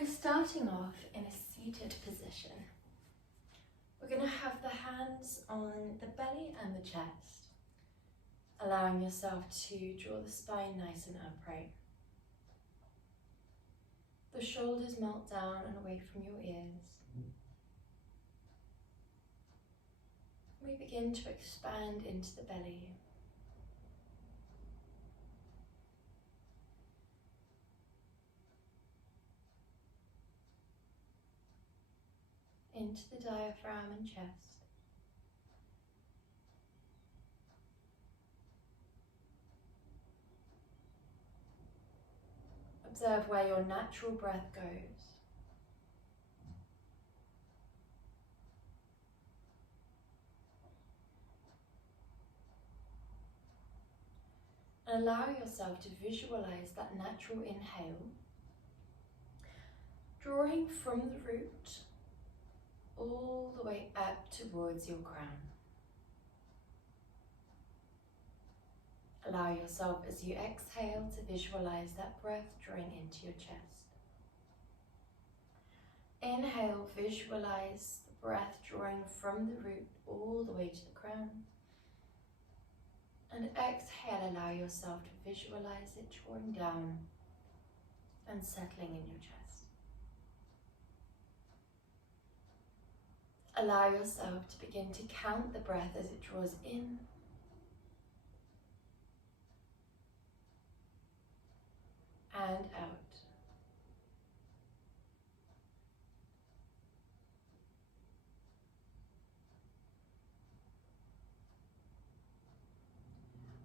We're starting off in a seated position. We're going to have the hands on the belly and the chest, allowing yourself to draw the spine nice and upright. The shoulders melt down and away from your ears. We begin to expand into the belly. Into the diaphragm and chest. Observe where your natural breath goes. And allow yourself to visualize that natural inhale, drawing from the root all the way up towards your crown. Allow yourself as you exhale to visualize that breath drawing into your chest. Inhale, visualize the breath drawing from the root all the way to the crown. And exhale, allow yourself to visualize it drawing down and settling in your chest. Allow yourself to begin to count the breath as it draws in and out.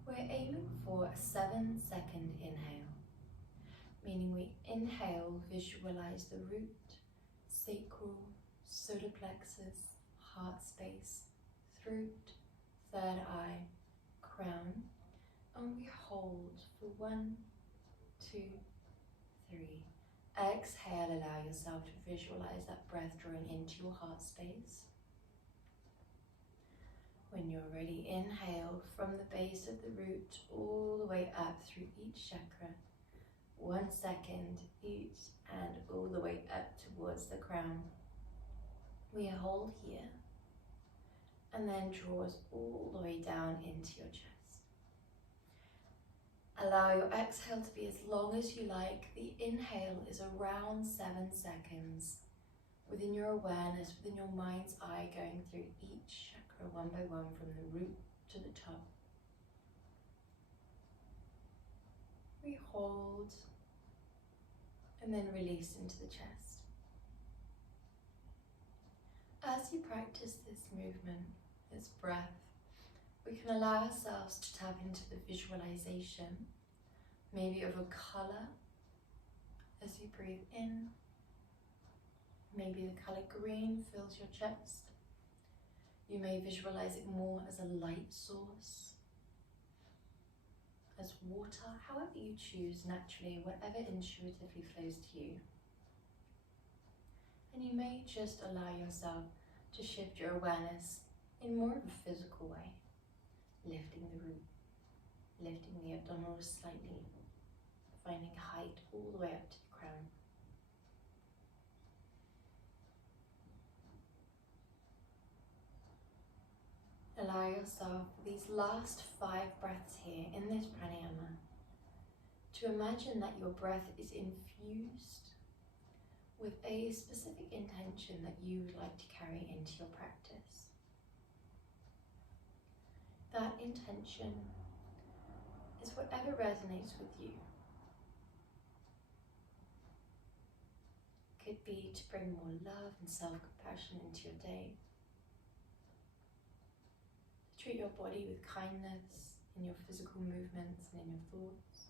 We're aiming for a 7-second inhale, meaning we inhale, visualize the root, sacral, solar plexus, heart space, throat, third eye, crown, and we hold for 1, 2, 3. Exhale, allow yourself to visualize that breath drawing into your heart space. When you're ready, inhale from the base of the root all the way up through each chakra. 1 second each and all the way up towards the crown. We hold here and then draws all the way down into your chest. Allow your exhale to be as long as you like. The inhale is around 7 seconds. Within your awareness, within your mind's eye, going through each chakra one by one from the root to the top. We hold and then release into the chest. As you practice this movement, this breath, we can allow ourselves to tap into the visualization, maybe of a color as you breathe in. Maybe the color green fills your chest. You may visualize it more as a light source, as water, however you choose naturally, whatever intuitively flows to you. And you may just allow yourself to shift your awareness in more of a physical way, lifting the root, lifting the abdominals slightly, finding height all the way up to the crown. Allow yourself for these last 5 breaths here in this pranayama to imagine that your breath is infused with a specific intention that you would like to carry into your practice. That intention is whatever resonates with you. Could be to bring more love and self-compassion into your day. Treat your body with kindness in your physical movements and in your thoughts.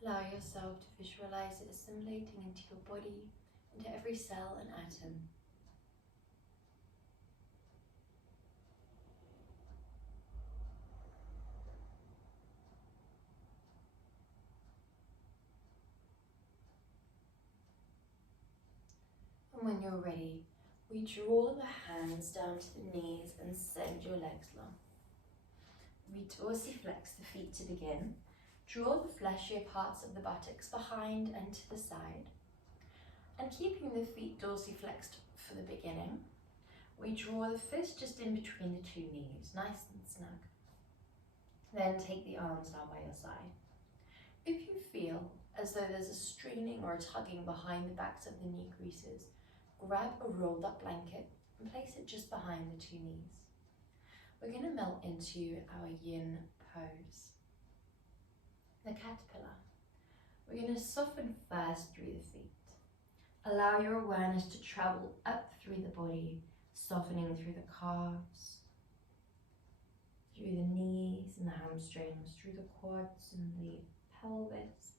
Allow yourself to visualize it assimilating into your body, into every cell and atom. And when you're ready, we draw the hands down to the knees and send your legs long. We dorsiflex the feet to begin. Draw the fleshier parts of the buttocks behind and to the side. And keeping the feet dorsiflexed for the beginning, we draw the fist just in between the two knees, nice and snug. Then take the arms down by your side. If you feel as though there's a straining or a tugging behind the backs of the knee creases, grab a rolled up blanket and place it just behind the two knees. We're going to melt into our yin pose. The caterpillar. We're going to soften first through the feet. Allow your awareness to travel up through the body, softening through the calves, through the knees and the hamstrings, through the quads and the pelvis,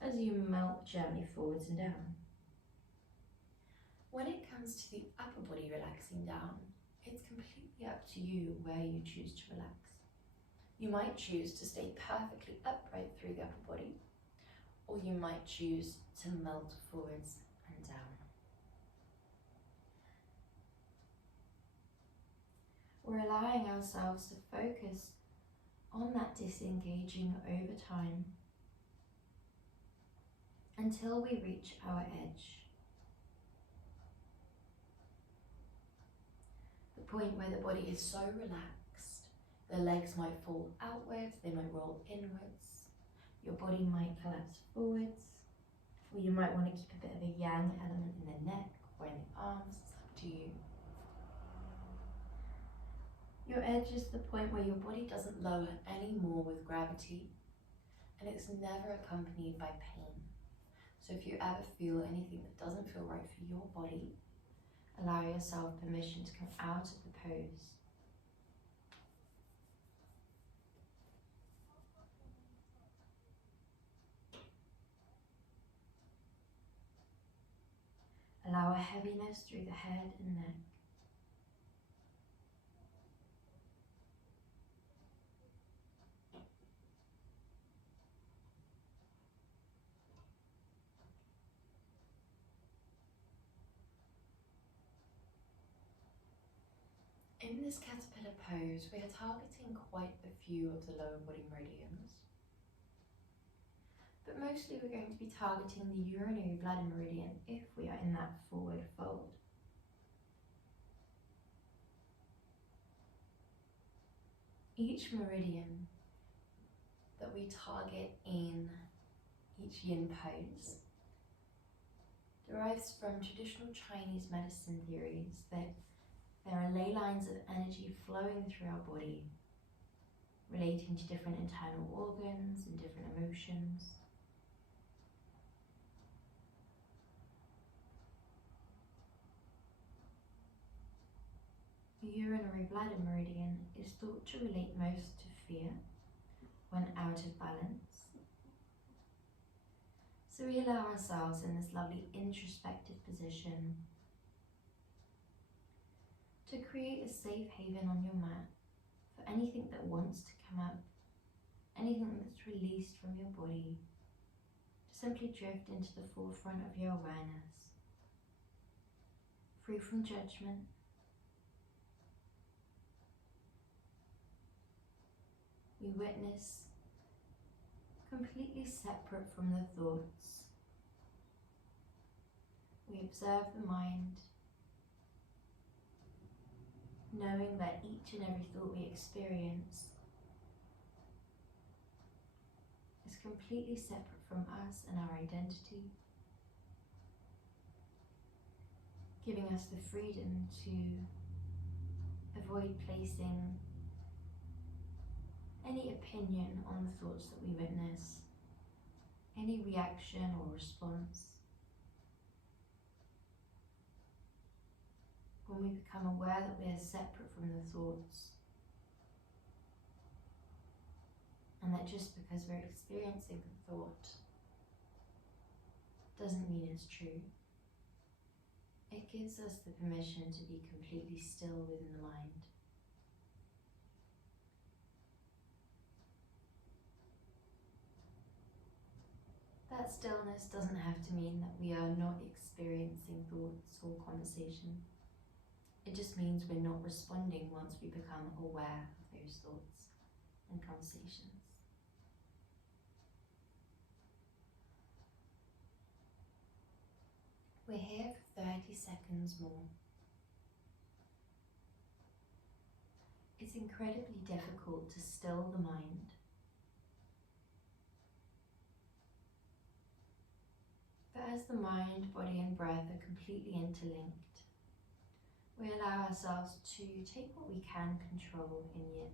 as you melt gently forwards and down. When it comes to the upper body relaxing down, it's completely up to you where you choose to relax. You might choose to stay perfectly upright through the upper body, or you might choose to melt forwards and down. We're allowing ourselves to focus on that disengaging over time until we reach our edge. The point where the body is so relaxed, the legs might fall outwards, they might roll inwards, your body might collapse forwards, or you might want to keep a bit of a yang element in the neck or in the arms, it's up to you. Your edge is the point where your body doesn't lower anymore with gravity, and it's never accompanied by pain. So if you ever feel anything that doesn't feel right for your body, allow yourself permission to come out of the pose. Allow a heaviness through the head and neck. In this caterpillar pose, we are targeting quite a few of the lower body meridians, but mostly we're going to be targeting the urinary bladder meridian if we are in that forward fold. Each meridian that we target in each yin pose derives from traditional Chinese medicine theories that there are ley lines of energy flowing through our body, relating to different internal organs and different emotions. The urinary bladder meridian is thought to relate most to fear when out of balance. So we allow ourselves in this lovely introspective position to create a safe haven on your mat for anything that wants to come up, anything that's released from your body, to simply drift into the forefront of your awareness, free from judgment, we witness completely separate from the thoughts. We observe the mind, knowing that each and every thought we experience is completely separate from us and our identity, giving us the freedom to avoid placing any opinion on the thoughts that we witness, any reaction or response. When we become aware that we are separate from the thoughts, and that just because we're experiencing the thought doesn't mean it's true, it gives us the permission to be completely still within the mind. That That stillness doesn't have to mean that we are not experiencing thoughts or conversation. It just means we're not responding once we become aware of those thoughts and conversations. We're here for 30 seconds more. It's incredibly difficult to still the mind. But as the mind, body and breath are completely interlinked, we allow ourselves to take what we can control in yin,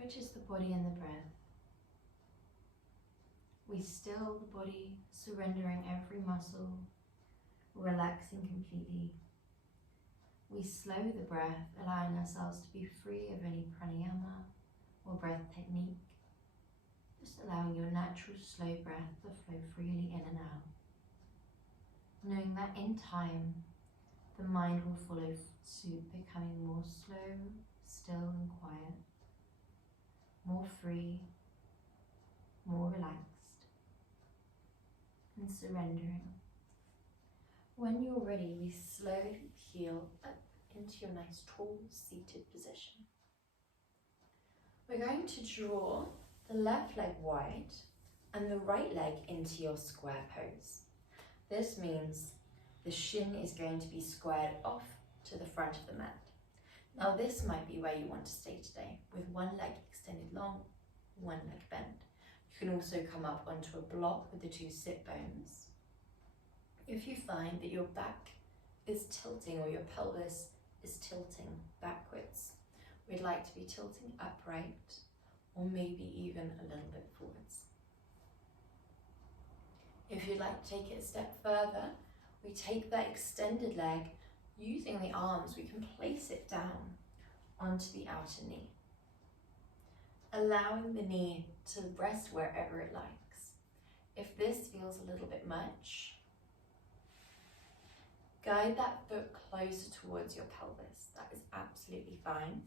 which is the body and the breath. We still the body, surrendering every muscle, relaxing completely. We slow the breath, allowing ourselves to be free of any pranayama or breath technique. Just allowing your natural slow breath to flow freely in and out. Knowing that in time, the mind will follow suit, becoming more slow, still and quiet, more free, more relaxed, and surrendering. When you're ready, we slowly heel up into your nice tall seated position. We're going to draw the left leg wide and the right leg into your square pose. This means the shin is going to be squared off to the front of the mat. Now this might be where you want to stay today, with one leg extended long, one leg bent. You can also come up onto a block with the two sit bones. If you find that your back is tilting or your pelvis is tilting backwards, we'd like to be tilting upright or maybe even a little bit forwards. If you'd like to take it a step further, we take that extended leg, using the arms, we can place it down onto the outer knee, allowing the knee to rest wherever it likes. If this feels a little bit much, guide that foot closer towards your pelvis. That is absolutely fine.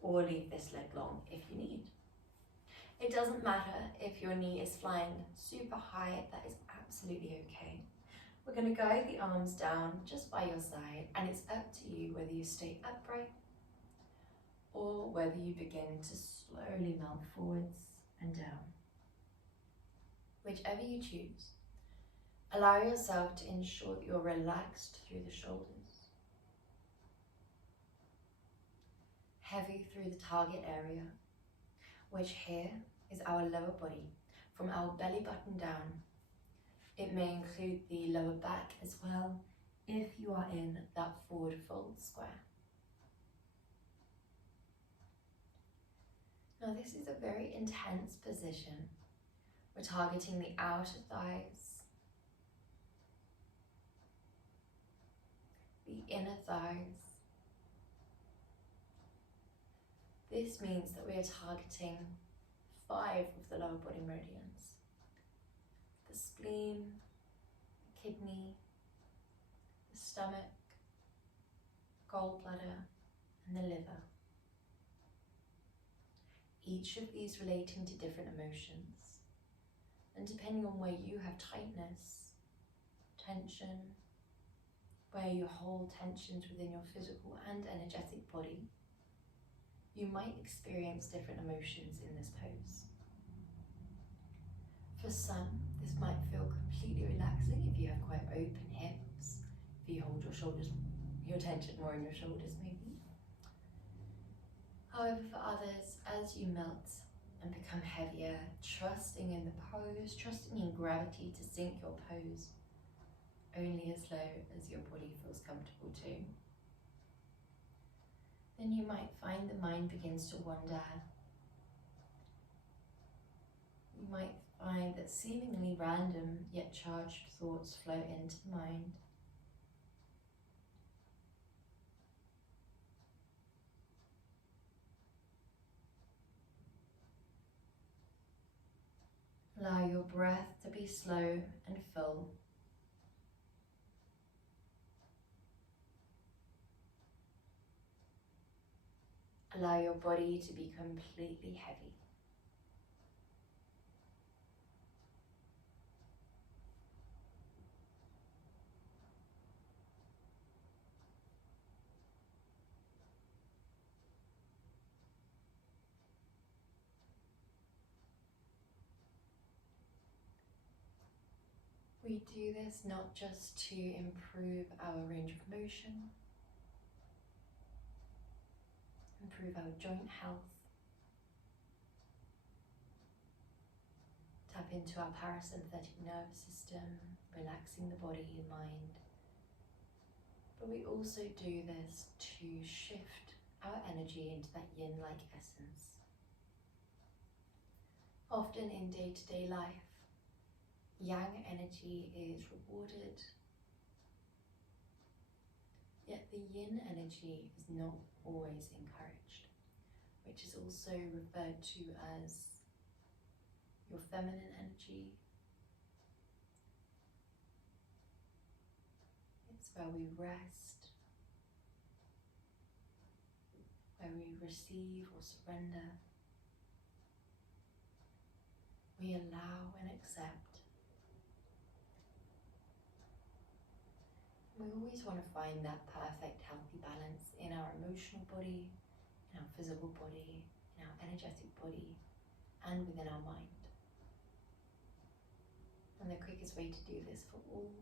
Or leave this leg long if you need. It doesn't matter if your knee is flying super high, that is absolutely okay. We're going to guide the arms down just by your side, and it's up to you whether you stay upright or whether you begin to slowly melt forwards and down. Whichever you choose, allow yourself to ensure that you're relaxed through the shoulders, heavy through the target area, which here is our lower body, from our belly button down. It may include the lower back as well, if you are in that forward fold square. Now this is a very intense position. We're targeting the outer thighs, the inner thighs. This means that we are targeting 5 of the lower body meridians: the spleen, the kidney, the stomach, gallbladder, and the liver. Each of these relating to different emotions. And depending on where you have tightness, tension, where you hold tensions within your physical and energetic body, you might experience different emotions in this pose. For some, this might feel completely relaxing if you have quite open hips, if you hold your shoulders, your tension more in your shoulders maybe. However, for others, as you melt and become heavier, trusting in the pose, trusting in gravity to sink your pose only as low as your body feels comfortable too, then you might find the mind begins to wander. You might find that seemingly random yet charged thoughts flow into the mind. Allow your breath to be slow and full. Allow your body to be completely heavy. We do this not just to improve our range of motion, improve our joint health, tap into our parasympathetic nervous system, relaxing the body and mind. But we also do this to shift our energy into that yin-like essence. Often in day-to-day life, yang energy is rewarded, yet the yin energy is not always encouraged, which is also referred to as your feminine energy. It's where we rest, where we receive or surrender. We allow and accept. We always want to find that perfect healthy balance in our emotional body, in our physical body, in our energetic body, and within our mind. And the quickest way to do this for all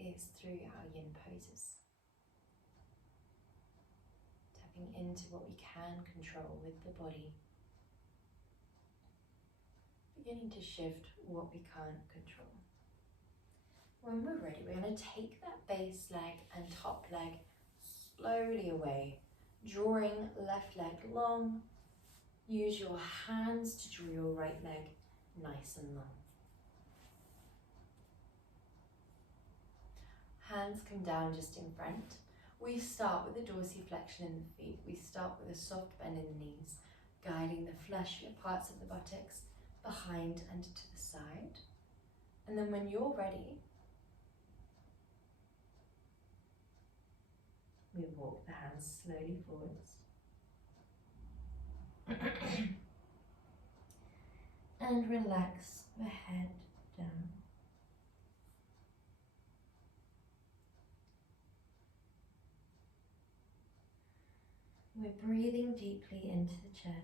is through our yin poses. Tapping into what we can control with the body. Beginning to shift what we can't control. When we're ready, we're going to take that base leg and top leg slowly away, drawing left leg long. Use your hands to draw your right leg nice and long. Hands come down just in front. We start with the dorsiflexion in the feet. We start with a soft bend in the knees, guiding the fleshier parts of the buttocks behind and to the side. And then when you're ready, we walk the hands slowly forwards. And relax the head down. We're breathing deeply into the chest.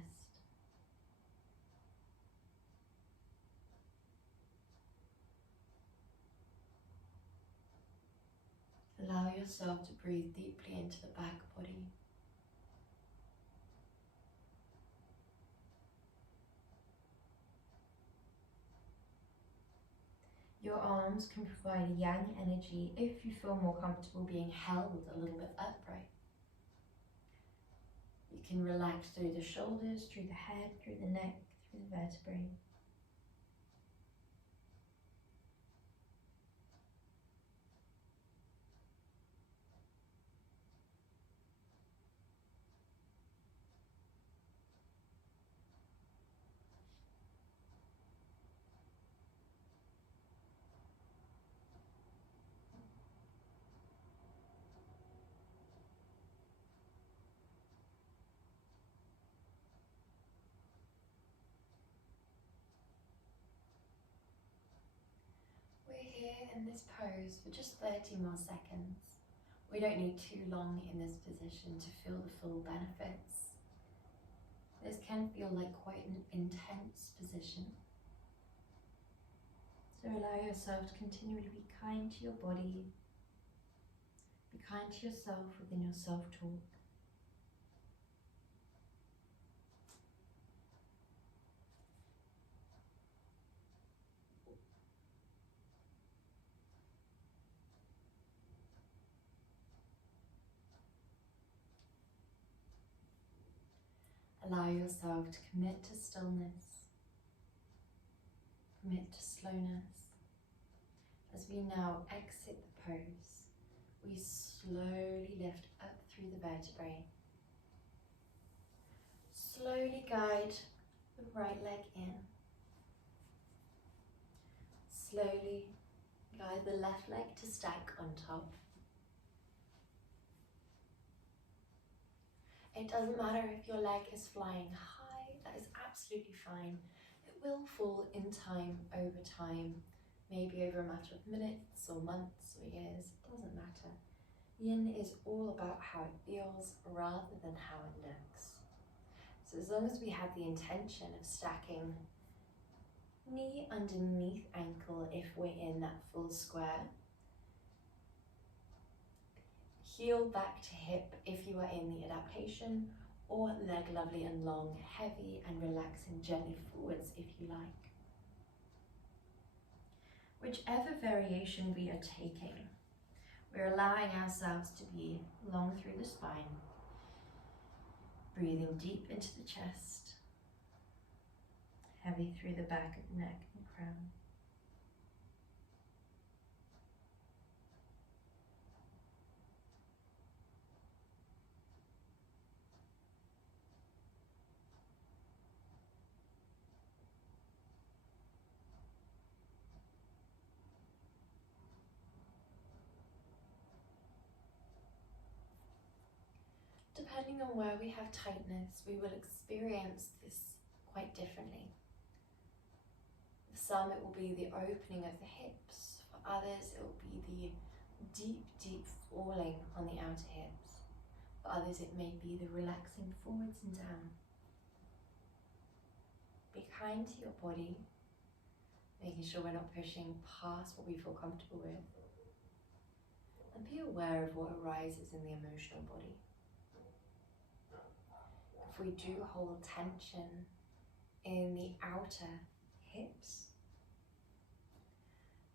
Allow yourself to breathe deeply into the back body. Your arms can provide yang energy if you feel more comfortable being held a little bit upright. You can relax through the shoulders, through the head, through the neck, through the vertebrae. Here in this pose for just 30 more seconds. We don't need too long in this position to feel the full benefits. This can feel like quite an intense position. So allow yourself to continually be kind to your body. Be kind to yourself within your self-talk. Allow yourself to commit to stillness, commit to slowness. As we now exit the pose, we slowly lift up through the vertebrae. Slowly guide the right leg in. Slowly guide the left leg to stack on top. It doesn't matter if your leg is flying high, that is absolutely fine. It will fall in time, over time, maybe over a matter of minutes or months or years, it doesn't matter. Yin is all about how it feels rather than how it looks. So as long as we have the intention of stacking Knee underneath ankle if we're in that full square. Heel back to hip if you are in the adaptation, or leg lovely and long, heavy and relaxing gently forwards if you like. Whichever variation we are taking, we're allowing ourselves to be long through the spine, breathing deep into the chest, heavy through the back of the neck and crown. Depending on where we have tightness, we will experience this quite differently. For some, it will be the opening of the hips. For others, it will be the deep, deep falling on the outer hips. For others, it may be the relaxing forwards and down. Be kind to your body, making sure we're not pushing past what we feel comfortable with. And be aware of what arises in the emotional body. If we do hold tension in the outer hips,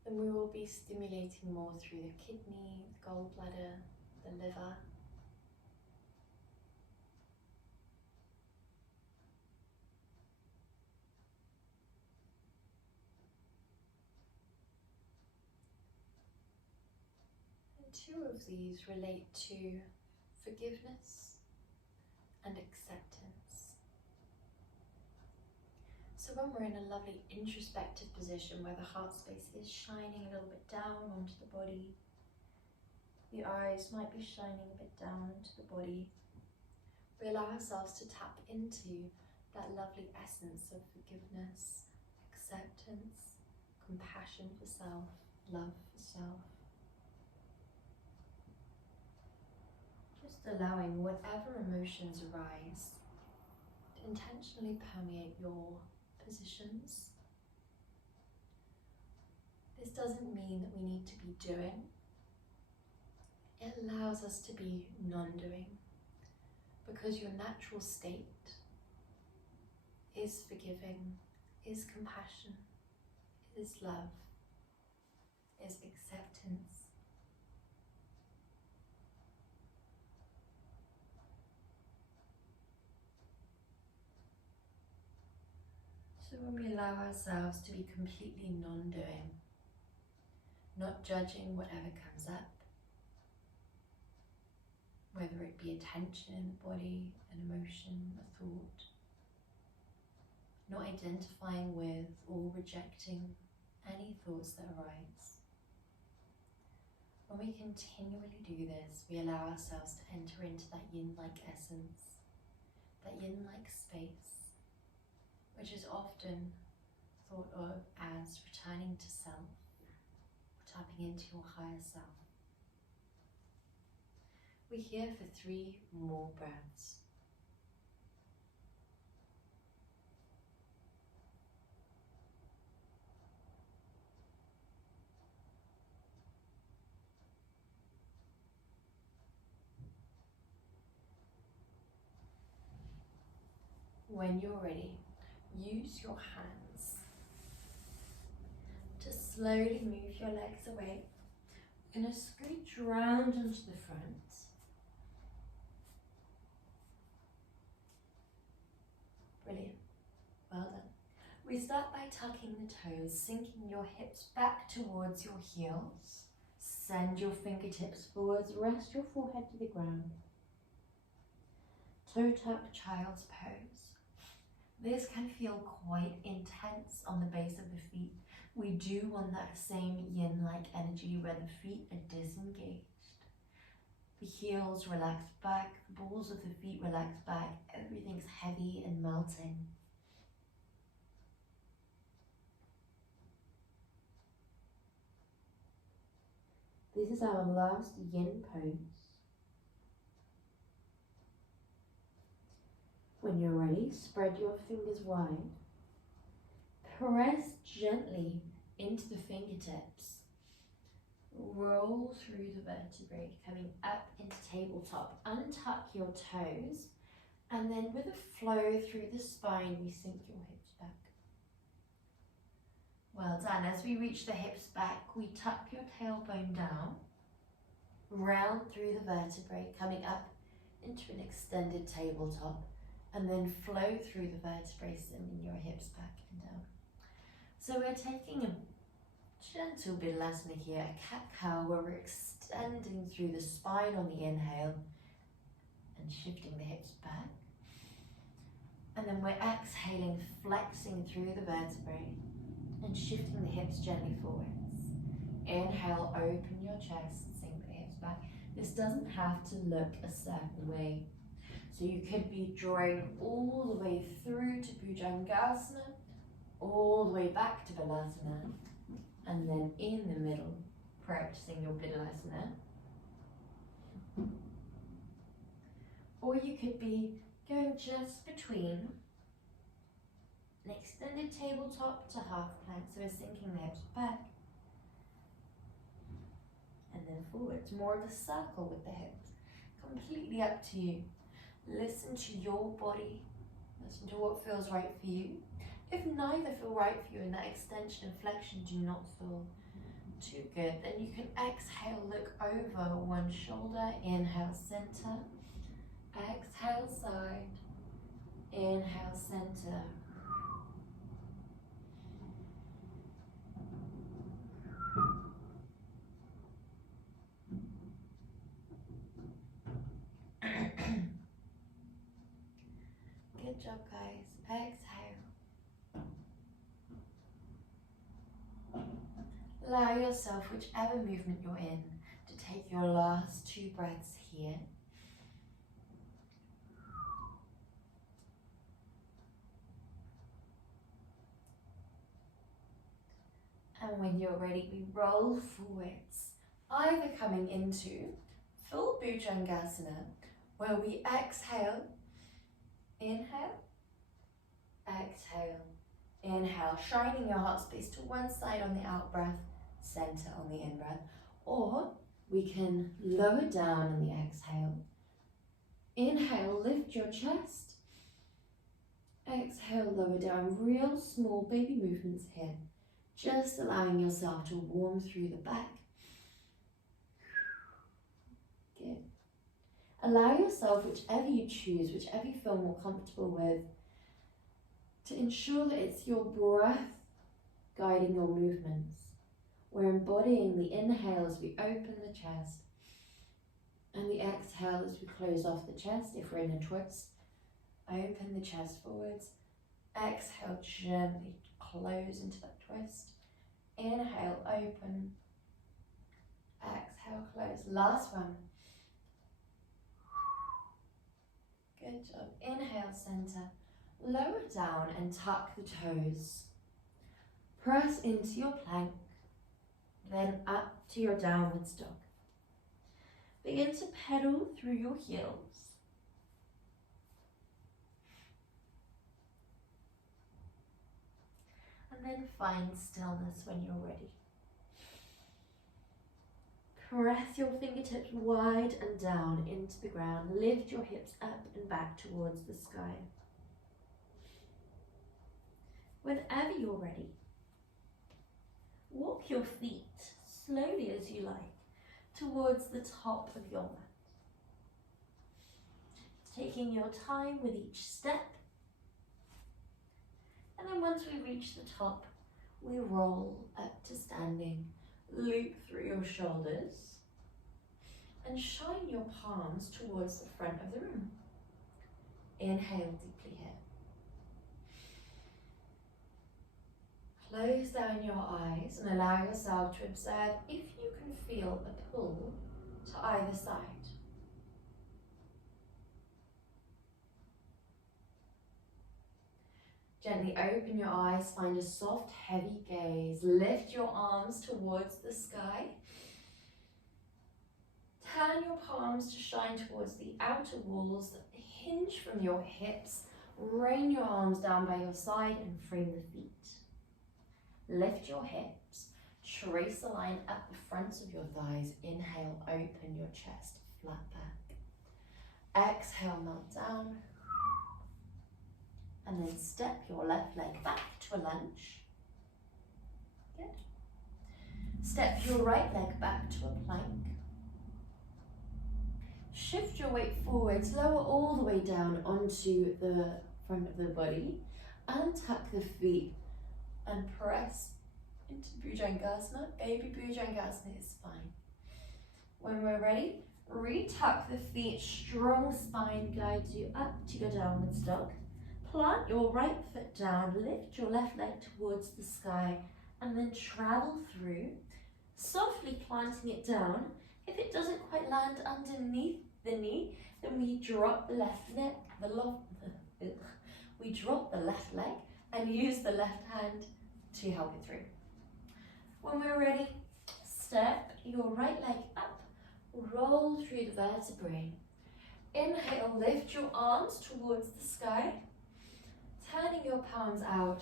then we will be stimulating more through the kidney, the gallbladder, the liver. And two of these relate to forgiveness and acceptance. So when we're in a lovely introspective position where the heart space is shining a little bit down onto the body, the eyes might be shining a bit down into the body, we allow ourselves to tap into that lovely essence of forgiveness, acceptance, compassion for self, love for self. Just allowing whatever emotions arise to intentionally permeate your positions. This doesn't mean that we need to be doing. It allows us to be non-doing, because your natural state is forgiving, is compassion, is love, is acceptance. So when we allow ourselves to be completely non-doing, not judging whatever comes up, whether it be a tension in the body, an emotion, a thought, not identifying with or rejecting any thoughts that arise. When we continually do this, we allow ourselves to enter into that yin-like essence, that yin-like space, which is often thought of as returning to self, or tapping into your higher self. We're here for 3 more breaths. When you're ready, use your hands to slowly move your legs away. We're going to scooch round onto the front. Brilliant. Well done. We start by tucking the toes, sinking your hips back towards your heels. Send your fingertips forwards, rest your forehead to the ground. Toe tuck, child's pose. This can feel quite intense on the base of the feet. We do want that same yin-like energy where the feet are disengaged. The heels relax back, the balls of the feet relax back, everything's heavy and melting. This is our last yin pose. When you're ready, spread your fingers wide. press gently into the fingertips. Roll through the vertebrae, coming up into tabletop. Untuck your toes, and then with a flow through the spine, we sink your hips back. Well done. As we reach the hips back, we tuck your tailbone down, round through the vertebrae, coming up into an extended tabletop, and then flow through the vertebrae, sending your hips back and down. So we're taking a gentle Bidalasana here, a cat-cow, where we're extending through the spine on the inhale and shifting the hips back. And then we're exhaling, flexing through the vertebrae and shifting the hips gently forwards. Inhale, open your chest, sink the hips back. This doesn't have to look a certain way. So you could be drawing all the way through to Bhujangasana, all the way back to Balasana, and then in the middle, practicing your Bidalasana. Or you could be going just between an extended tabletop to half plank, so we're sinking the hips back and then forwards, more of a circle with the hips. Completely up to you. Listen to your body, listen to what feels right for you. If neither feel right for you and that extension and flexion do not feel too good, then you can exhale, look over one shoulder, inhale center, exhale side, inhale center. Good job, guys. Exhale. Allow yourself, whichever movement you're in, to take your last 2 breaths here. And when you're ready, we roll forwards, either coming into full Bhujangasana, where we exhale, inhale, exhale, inhale, shining your heart space to one side on the out breath, center on the in breath, or we can lower down on the exhale. Inhale, lift your chest. Exhale, lower down. Real small baby movements here. Just allowing yourself to warm through the back. Good. Allow yourself, whichever you choose, whichever you feel more comfortable with, to ensure that it's your breath guiding your movements. We're embodying the inhale as we open the chest, and the exhale as we close off the chest. If we're in a twist, open the chest forwards. Exhale, gently close into that twist. Inhale, open. Exhale, close. Last one. Good job. Inhale, center. Lower down and tuck the toes. Press into your plank, then up to your downwards dog. Begin to pedal through your heels. And then find stillness when you're ready. Press your fingertips wide and down into the ground. Lift your hips up and back towards the sky. Whenever you're ready, walk your feet slowly as you like towards the top of your mat. Taking your time with each step. And then once we reach the top, we roll up to standing. Loop through your shoulders and shine your palms towards the front of the room. Inhale deeply here. Close down your eyes and allow yourself to observe if you can feel a pull to either side. Gently open your eyes, find a soft, heavy gaze. Lift your arms towards the sky. Turn your palms to shine towards the outer walls that hinge from your hips. Rain your arms down by your side and frame the feet. Lift your hips. Trace a line up the fronts of your thighs. Inhale, open your chest, flat back. Exhale, melt down. And then step your left leg back to a lunge. Good. Step your right leg back to a plank. Shift your weight forwards, lower all the way down onto the front of the body. Untuck the feet and press into Bhujangasana. Baby Bhujangasana is fine. When we're ready, retuck the feet, strong spine guides you up to your downwards dog. Plant your right foot down, lift your left leg towards the sky, and then travel through, softly planting it down. If it doesn't quite land underneath the knee, then we drop the left leg, we drop the left leg and use the left hand to help it through. When we're ready, step your right leg up, roll through the vertebrae. Inhale, lift your arms towards the sky, turning your palms out.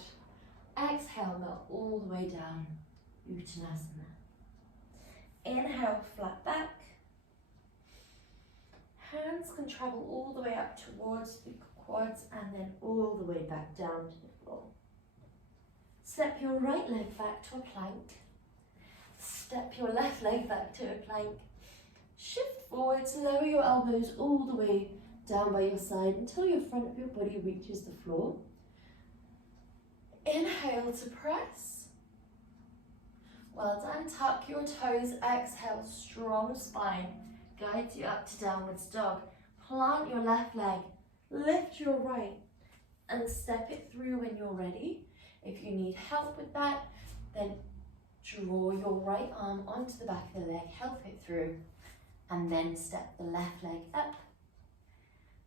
Exhale, melt all the way down, Uttanasana. Inhale, flat back. Hands can travel all the way up towards the quads and then all the way back down to the floor. Step your right leg back to a plank. Step your left leg back to a plank. Shift forwards, lower your elbows all the way down by your side until your front of your body reaches the floor. Inhale to press. Well done. Tuck your toes. Exhale, strong spine. Guides you up to downwards dog. Plant your left leg. Lift your right and step it through when you're ready. If you need help with that, then draw your right arm onto the back of the leg, help it through, and then step the left leg up,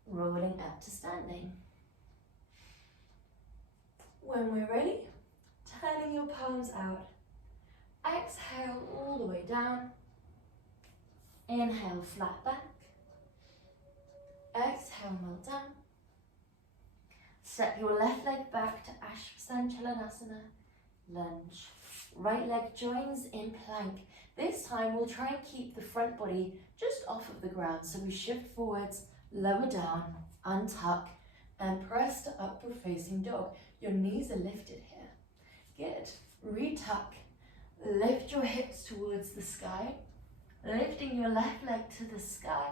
rolling up to standing. When we're ready, turning your palms out. Exhale all the way down. Inhale, flat back. Exhale, melt down. Step your left leg back to Ashvasanchalanasana, lunge. Right leg joins in plank. This time we'll try and keep the front body just off of the ground. So we shift forwards, lower down, untuck, and press to upward facing dog. Your knees are lifted here. Good. Retuck. Lift your hips towards the sky. Lifting your left leg to the sky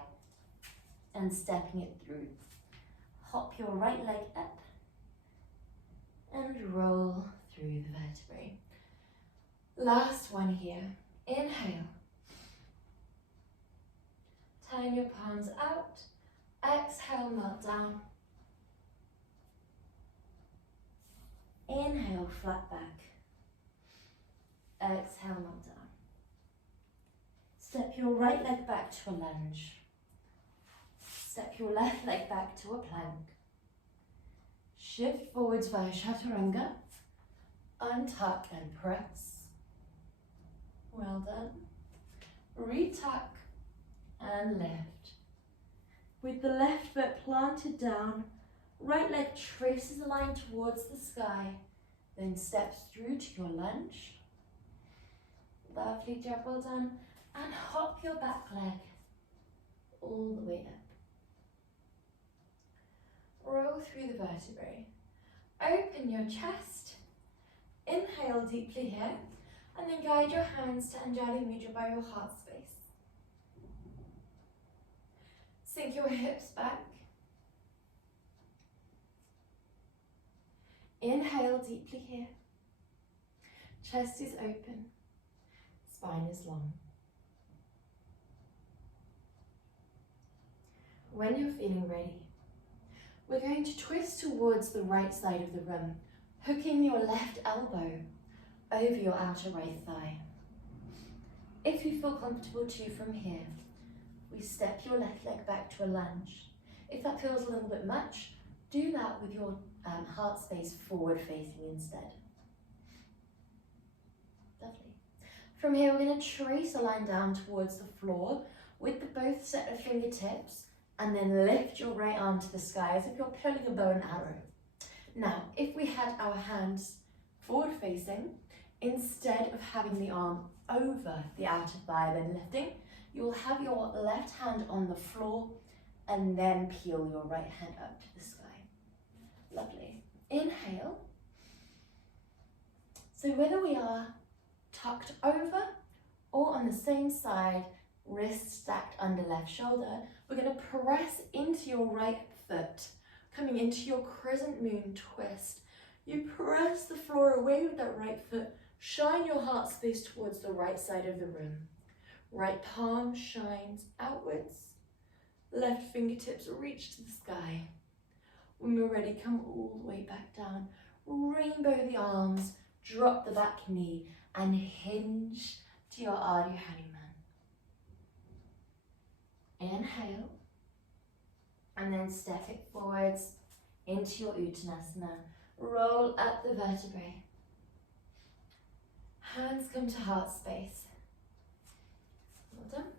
and stepping it through. Hop your right leg up and roll through the vertebrae. Last one here. Inhale. Turn your palms out. Exhale, melt down. Inhale, flat back. Exhale, melt down. Step your right leg back to a lunge. Step your left leg back to a plank. Shift forwards via Chaturanga. Untuck and press. Well done. Retuck and lift. With the left foot planted down, right leg traces a line towards the sky, then steps through to your lunge. Lovely job, well done. And hop your back leg all the way up. Roll through the vertebrae. Open your chest. Inhale deeply here. And then guide your hands to Anjali Mudra by your heart space. Sink your hips back. Inhale deeply here. Chest is open. Spine is long. When you're feeling ready, we're going to twist towards the right side of the room, hooking your left elbow over your outer right thigh. If you feel comfortable too from here, we step your left leg back to a lunge. If that feels a little bit much, do that with your heart space forward facing instead. Lovely. From here, we're going to trace a line down towards the floor with the both set of fingertips, and then lift your right arm to the sky as if you're pulling a bow and arrow. Now, if we had our hands forward facing, instead of having the arm over the outer thigh then lifting, you will have your left hand on the floor and then peel your right hand up to the sky. Lovely. Inhale. So whether we are tucked over or on the same side, wrist stacked under left shoulder, we're going to press into your right foot, coming into your crescent moon twist. You press the floor away with that right foot, shine your heart space towards the right side of the room. Right palm shines outwards, left fingertips reach to the sky. When we're ready, come all the way back down, rainbow the arms, drop the back knee and hinge to your Ardha Hanuman. Inhale and then step it forwards into your Uttanasana. Roll up the vertebrae. Hands come to heart space. Well done.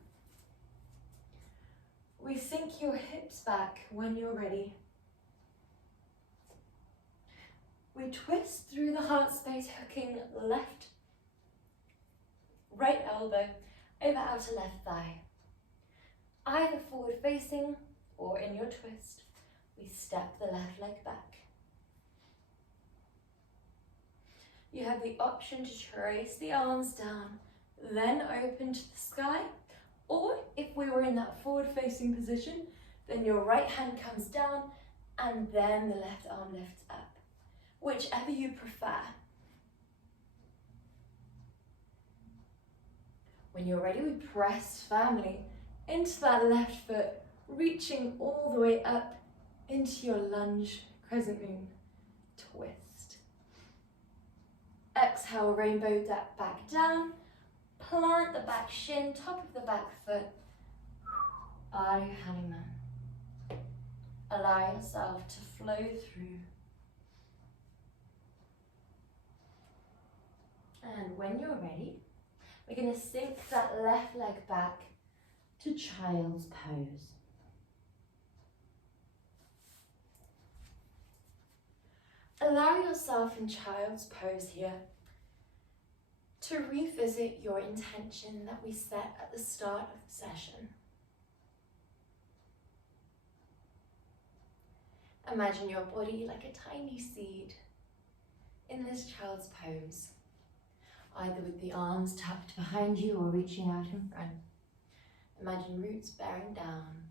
We sink your hips back when you're ready. We twist through the heart space, hooking right elbow over outer left thigh. Either forward facing or in your twist, we step the left leg back. You have the option to trace the arms down, then open to the sky, or if we were in that forward facing position, then your right hand comes down and then the left arm lifts up. Whichever you prefer. When you're ready, we press firmly into that left foot, reaching all the way up into your lunge crescent moon twist. Exhale, rainbow that back down, plant the back shin, top of the back foot, Ardha Hanuman. Allow yourself to flow through. And when you're ready, we're going to sink that left leg back to child's pose. Allow yourself in child's pose here to revisit your intention that we set at the start of the session. Imagine your body like a tiny seed in this child's pose, either with the arms tucked behind you or reaching out in front. Imagine roots bearing down.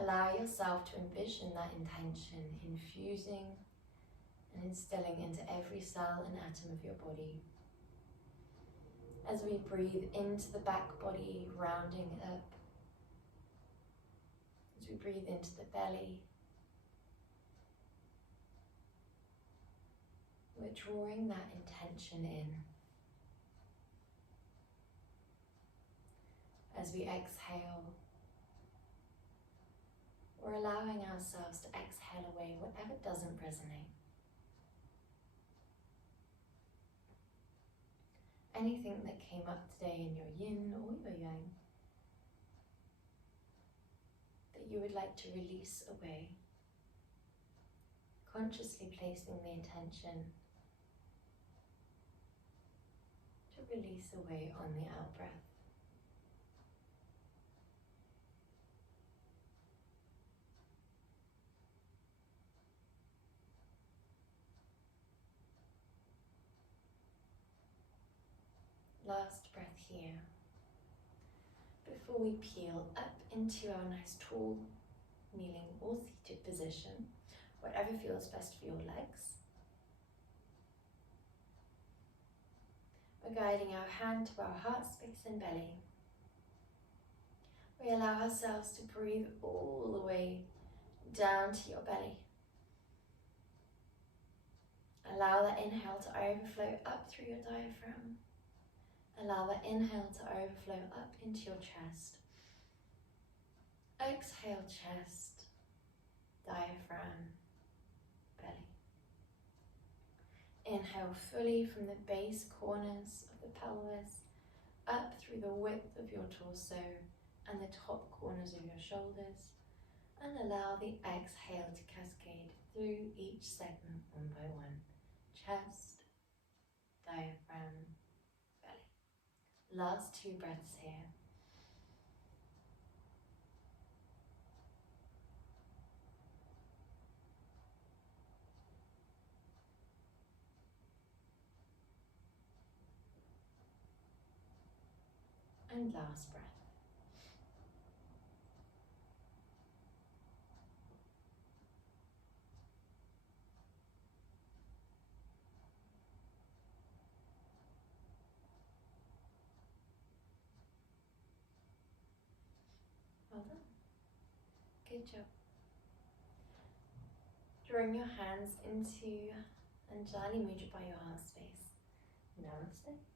Allow yourself to envision that intention infusing and instilling into every cell and atom of your body. As we breathe into the back body, rounding up. As we breathe into the belly, we're drawing that intention in. As we exhale, we're allowing ourselves to exhale away whatever doesn't resonate. Anything that came up today in your yin or your yang that you would like to release away, consciously placing the intention to release away on the out breath. Last breath here, before we peel up into our nice tall, kneeling or seated position, whatever feels best for your legs. We're guiding our hand to our heart space and belly. We allow ourselves to breathe all the way down to your belly. Allow that inhale to overflow up through your diaphragm. Allow the inhale to overflow up into your chest. Exhale, chest, diaphragm, belly. Inhale fully from the base corners of the pelvis, up through the width of your torso and the top corners of your shoulders. And allow the exhale to cascade through each segment one by one. Chest, diaphragm, belly. Last 2 breaths here. And last breath. Well done. Good job. Drawing your hands into Anjali Mudra by your heart space. Namaste.